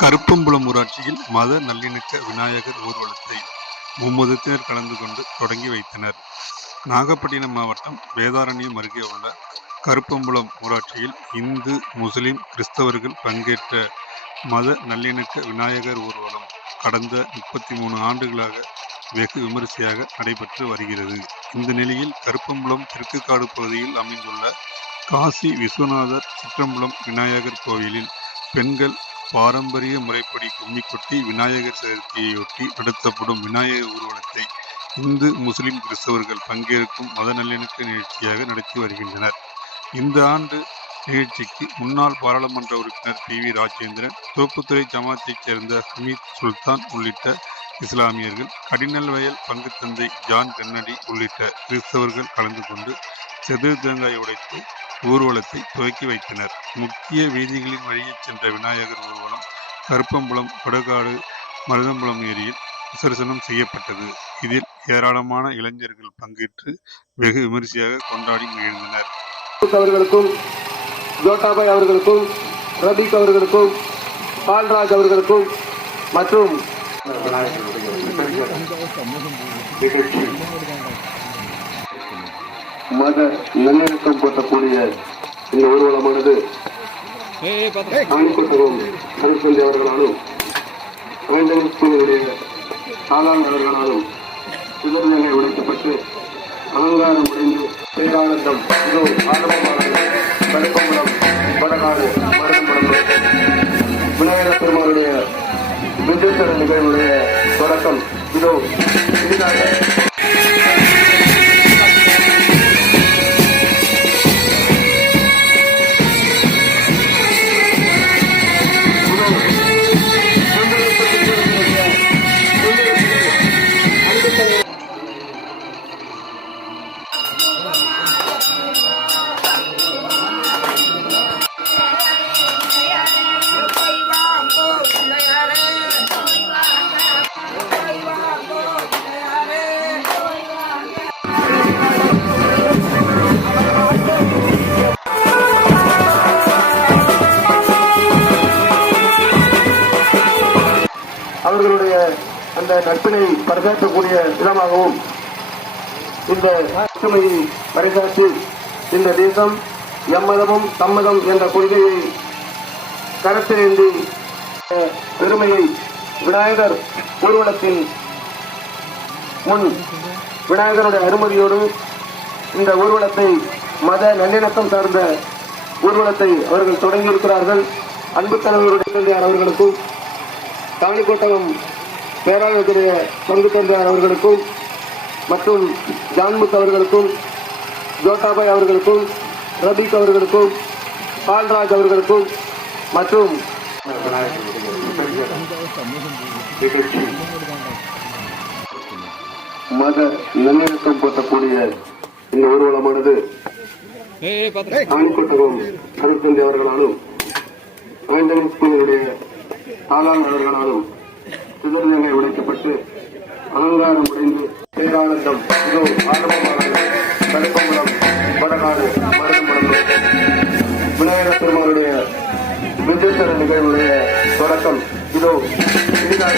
கருப்பம்புலம் ஊராட்சியில் மத நல்லிணக்க விநாயகர் ஊர்வலத்தை மும்மதத்தினர் கலந்து கொண்டு தொடங்கி வைத்தனர். நாகப்பட்டினம் மாவட்டம் வேதாரண்யம் அருகே உள்ள கருப்பம்புலம் ஊராட்சியில் இந்து, முஸ்லிம், கிறிஸ்தவர்கள் பங்கேற்ற மத நல்லிணக்க விநாயகர் ஊர்வலம் கடந்த முப்பத்தி மூணு ஆண்டுகளாக வெகு விமரிசையாக நடைபெற்று வருகிறது. இந்த நிலையில் கருப்பம்புலம் தெற்குக்காடு பகுதியில் அமைந்துள்ள காசி விஸ்வநாதர் சிற்றம்பலம் விநாயகர் கோவிலில் பெண்கள் பாரம்பரிய முறைப்படி கும்மி கொட்டி விநாயகர் சதுர்த்தியையொட்டி நடத்தப்படும் விநாயகர் ஊர்வலத்தை இந்து, முஸ்லிம், கிறிஸ்தவர்கள் பங்கேற்கும் மத நல்லிணக்க நிகழ்ச்சியாக நடத்தி வருகின்றனர். இந்த ஆண்டு நிகழ்ச்சிக்கு முன்னாள் பாராளுமன்ற உறுப்பினர் பி. வி. ராஜேந்திரன், தோப்புத்துறை ஜமாத்தைச் சேர்ந்த ஹமீத் சுல்தான் உள்ளிட்ட இஸ்லாமியர்கள், கடிநல்வயல் பங்குத்தந்தை ஜான் கன்னடி உள்ளிட்ட கிறிஸ்தவர்கள் கலந்து கொண்டு செதில் தேங்காய் உடைத்து ஊர்வலத்தை துவக்கி வைத்தனர். முக்கிய வீதிகளின் வழியே சென்ற விநாயகர் ஊர்வலம் கருப்பம்புலம், கொடகாடு, மருதம்புலம் ஏரியில் விசர்ஜனம் செய்யப்பட்டது. இதில் ஏராளமான இளைஞர்கள் பங்கேற்று வெகு விமரிசையாக கொண்டாடி மகிழ்ந்தனர். அவர்களுக்கும் ஜோட்டாபாய் அவர்களுக்கும் ரபீக் அவர்களுக்கும் பால்ராஜ் அவர்களுக்கும் மற்றும் மத நல்லிணக்கம் போட்டக்கூடிய இந்த ஊர்வலமானது ஆணிக்குட்டரும் கருப்பந்தி அவர்களாலும் சாதாரணவர்களாலும் சிதறலை உடைக்கப்பட்டு அலங்காரம் அடைந்து பேரானந்தம் இதோ ஆரம்பமானது கருப்பம்பலம் வடநாடு விநாயகர் பெருமானுடைய விஜயசர நிகழ்வுடைய தொடக்கம் இதோ இனிதாக அவர்களுடைய அந்த நட்பினை பறைசாற்றக்கூடிய விதமாகவும் இந்த ஒற்றுமையை பறைசாற்றி இந்த தேசம் எம்மதமும் சம்மதம் என்ற கொள்கையை கருத்திலேந்தி பெருமையை விநாயகர் ஊர்வலத்தின் முன் விநாயகருடைய அனுமதியோடு இந்த ஊர்வலத்தை மத நல்லிணக்கம் சார்ந்த ஊர்வலத்தை அவர்கள் தொடங்கியிருக்கிறார்கள். அன்பு தலைவருடைய அவர்களுக்கும் தாணிக்கோட்டகம் பேராயத்துடைய பங்கு தந்தார் அவர்களுக்கும் மற்றும் ஜான்முக் அவர்களுக்கும் ஜோட்டாபாய் அவர்களுக்கும் ரபீக் அவர்களுக்கும் பால்ராஜ் அவர்களுக்கும் மற்றும் மத நல்லிணக்கம் போட்டக்கூடிய இந்த ஊர்வலமானது தாணிக்கோட்டகம் கருப்பந்தி அவர்களாலும் ஆனால் சாதாரணவர்களாலும் சிதறலை உடைக்கப்பட்டு அலங்காரம் உடைந்து பேரானந்தம் இதோ ஆரம்பமானது. கருப்பம்பலம் வடநாடு மருதம்பலம் விநாயகர் பெருமானுடைய விந்துத்தர நிகழ்வுடைய தொடக்கம். இதோ இனிதாக